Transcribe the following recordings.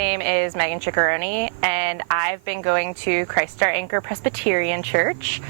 name is Megan Ciccaroni, and I've been going to Christ Our Anchor Presbyterian Church,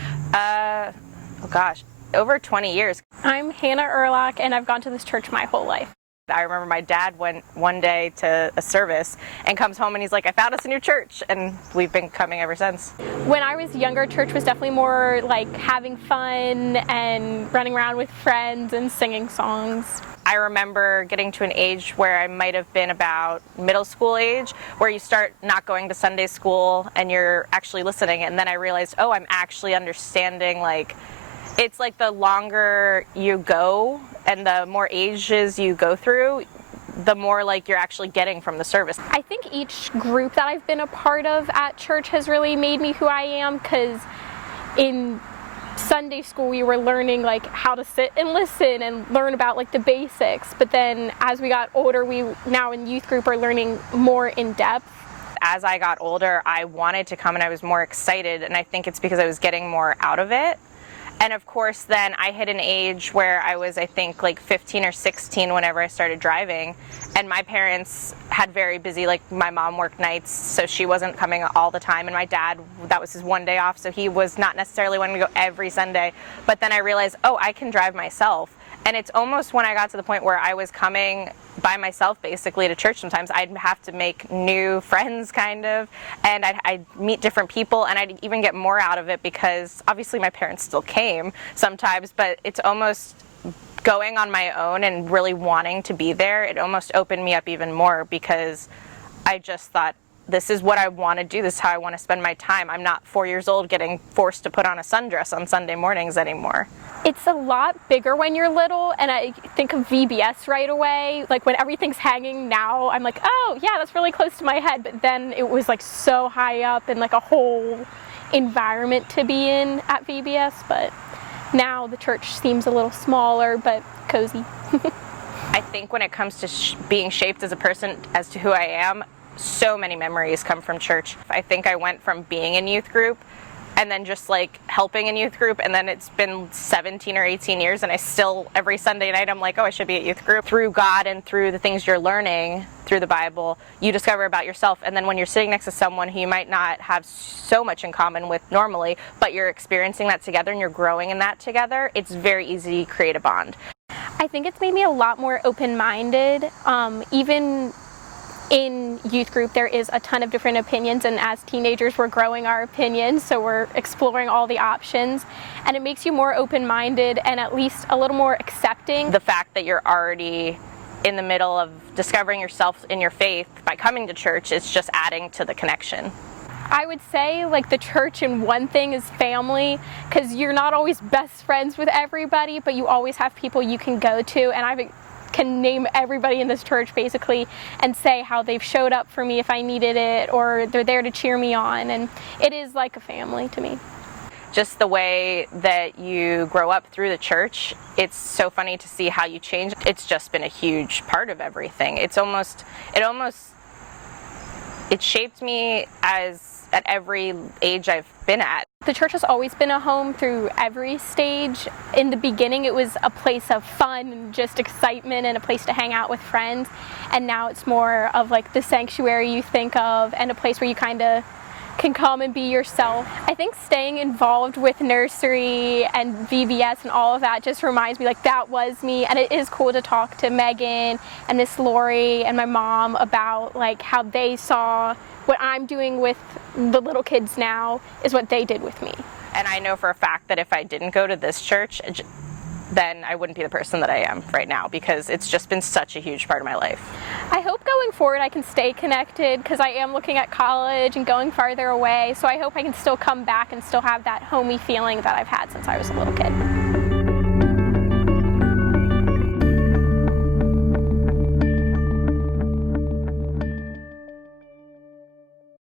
over 20 years. I'm Hannah Erlach, and I've gone to this church my whole life. I remember my dad went one day to a service and comes home and he's like, I found us a new church, and we've been coming ever since. When I was younger, church was definitely more like having fun and running around with friends and singing songs. I remember getting to an age where I might have been about middle school age, where you start not going to Sunday school and you're actually listening, and then I realized, oh, I'm actually understanding, like, it's like the longer you go and the more ages you go through, the more like you're actually getting from the service. I think each group that I've been a part of at church has really made me who I am, because in Sunday school we were learning like how to sit and listen and learn about like the basics, but then as we got older, we now in youth group are learning more in depth. As I got older, I wanted to come and I was more excited, and I think it's because I was getting more out of it. And of course, then I hit an age where I was, I think, like 15 or 16 whenever I started driving. And my parents had very busy, like my mom worked nights, so she wasn't coming all the time. And my dad, that was his one day off, so he was not necessarily wanting to go every Sunday. But then I realized, oh, I can drive myself. And it's almost when I got to the point where I was coming by myself basically to church, sometimes I'd have to make new friends kind of, and I'd meet different people, and I'd even get more out of it because obviously my parents still came sometimes, but it's almost going on my own and really wanting to be there. It almost opened me up even more because I just thought, this is what I want to do. This is how I want to spend my time. I'm not 4 years old getting forced to put on a sundress on Sunday mornings anymore. It's a lot bigger when you're little, and I think of VBS right away. Like when everything's hanging now, I'm like, oh yeah, that's really close to my head. But then it was like so high up and like a whole environment to be in at VBS. But now the church seems a little smaller, but cozy. I think when it comes to being shaped as a person, as to who I am, so many memories come from church. I think I went from being in youth group and then just like helping in youth group, and then it's been 17 or 18 years and I still, every Sunday night, I'm like, oh, I should be at youth group. Through God and through the things you're learning through the Bible, you discover about yourself, and then when you're sitting next to someone who you might not have so much in common with normally, but you're experiencing that together and you're growing in that together, it's very easy to create a bond. I think it's made me a lot more open-minded. Even in youth group, there is a ton of different opinions, and as teenagers, we're growing our opinions, so we're exploring all the options, and it makes you more open-minded and at least a little more accepting. The fact that you're already in the middle of discovering yourself in your faith by coming to church is just adding to the connection. I would say like the church in one thing is family, because you're not always best friends with everybody, but you always have people you can go to, and I can name everybody in this church basically and say how they've showed up for me if I needed it, or they're there to cheer me on, and it is like a family to me. Just the way that you grow up through the church, it's so funny to see how you change. It's just been a huge part of everything. It shaped me at every age I've been at. The church has always been a home through every stage. In the beginning, it was a place of fun and just excitement and a place to hang out with friends. And now it's more of like the sanctuary you think of, and a place where you kind of can come and be yourself. I think staying involved with nursery and VBS and all of that just reminds me like that was me, and it is cool to talk to Megan and Miss Lori and my mom about like how they saw what I'm doing with the little kids now is what they did with me. And I know for a fact that if I didn't go to this church, then I wouldn't be the person that I am right now, because it's just been such a huge part of my life. I hope going forward I can stay connected, because I am looking at college and going farther away, so I hope I can still come back and still have that homey feeling that I've had since I was a little kid.